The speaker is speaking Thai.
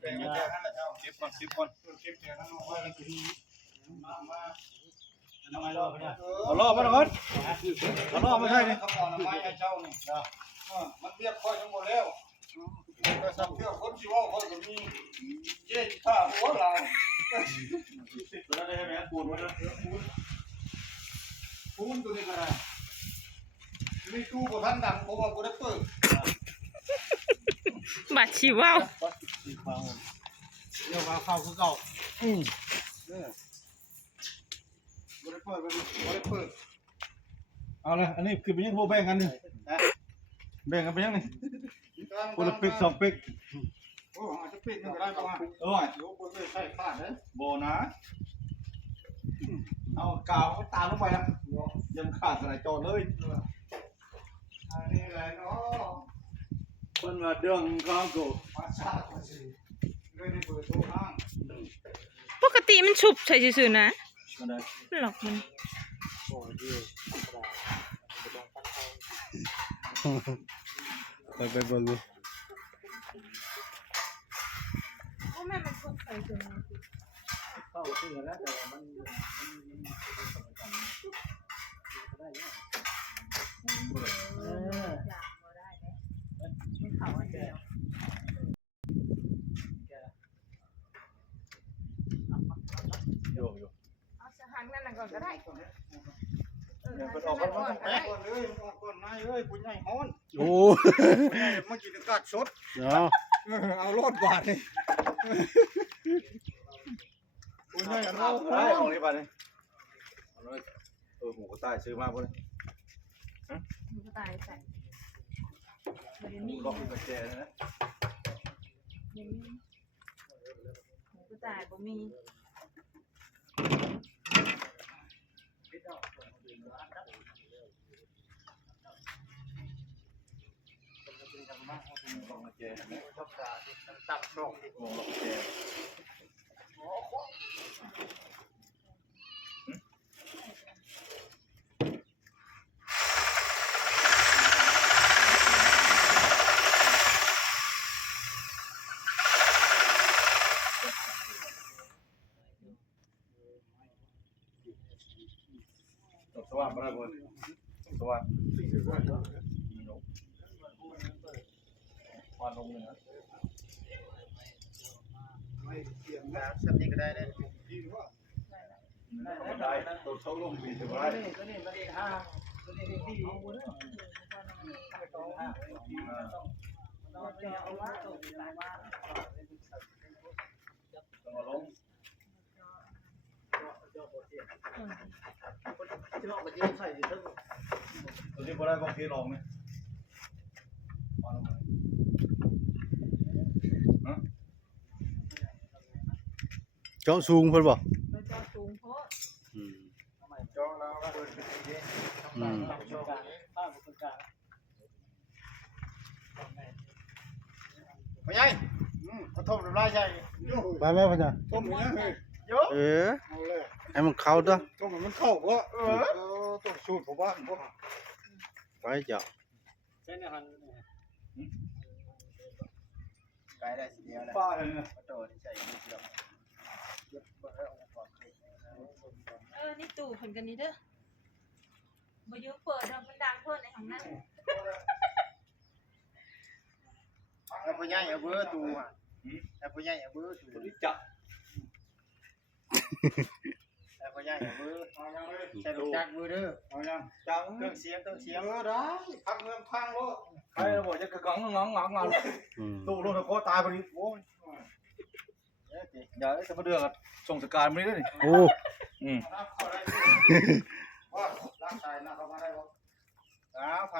เป็นแค่นั้นแหละเจ้า10 คน10 คนเก็บแค่นั้นลงมามาทำไมรอเนี่ยเอารอมาหน่อยเอารอมาใช่นี่เขาบอกทำไมไอ้เจ้านี่มันเรียกค่อยทั้งหมดแล้วแต่สักเที่ยวคนชิวเขาจะมีเจ๊ข้าหัวเราแล้วได้ไหมปูนวะนะปูนตัวนี้ก็ได้มีตู้กับพันดังเพราะว่ากูได้เปิดบาดชิวาวเดี๋ยวเข้าคือเก่ากูได้เปิดกูได้เปิดเอาเลยอันนี้คือเป็นยังโบแบ่งกันนี่แบ่งกันเป็นยังนี่คนละปิ๊ก2 ปิ๊กโอ้อาจจะปิ๊กนึงก็ได้ประมาณเดี๋ยวคนไม่ใช่พลาดนะโบนะเอากาวตามลงไปนะยังขาดสลายจอเลยอันนี้อะไรเนาะคนมาเดืองกองกูมาชาติเลยในเปิดตู้ห้างปกติมันฉุบใส่ซื่อๆนะหลอกมันไปเบิ่งดูโอ้แม่มันฉุบใส่ซื่อนะเข้าชื่อแล้วแต่มันได้เนี่ยเอาสหังนั่นก่อนก็ได้มันออกก่อนเลยมันออกก่อนนายเอ้ยปุ้ยใหญ่ฮ้อนโอ้มากินอากาศสดเอารถบาดนี่ปุ้ยใหญ่เอาได้เอาเลยบาดนี่เอาเลยหมูกระต่ายซื้อมาบ่เนี่ยหมูกระต่ายใส่ล็อกกุญแจนะหมูกระต่ายบ่มีตับล็อกล็อกกุญแจสว่างมาแล้วคนสว่างวันลงเลยนะไม่เสียงนะสักทีก็ได้เลยดีหรือว่าได้ตัวเท่าลงปีตัวได้ตัวนี้มันเองห้าตัวนี้ที่เอาหมดเลยต้องเอาว่าต้องเอาลงที่ลองไปที่ใส่ซึ่งตัวนี้พอได้ก็เทลองไหมเจาะสูงเพิ่นบ่เจ้าสูงโพดจองแล้วก็เดินไปที่บ้านบุกการพ่อใหญ่เขาต้มน้ำลายใหญ่ไปแม่พ่อจ้ะต้มอย่างนี้เยอะเอาเลยให้มันเข้าตัวต้มมันเข้าเพราะต้มสูตรของบ้านพวกไปเจ้าใช่เนี่ยฮันไก่ได้สีเดียวเลยป้าเลยนะโตใส่เดียวนี่ตู่เพิ่นกันนี่เด้อบ่ยืมเปิดมันดังเพิ่นในห้องนั้นแล้วพ่อใหญ่เอาเบอร์ตู่อ่ะแล้วพ่อใหญ่เอาเบอร์ตู่นี่จับแล้วพ่อใหญ่เอาเบอร์ใส่ลูกจักเบอร์เด้อเอายังจังเครื่องเสียงได้พักเมืองพังโลดใครบอกจะกระกองงอตู่ลงตะโกตายพอดีโอ้ยเดี๋ยวจะมาเดือดส่งสการมาดิโอ้ร่างกายน่าเข้ามาได้ปะ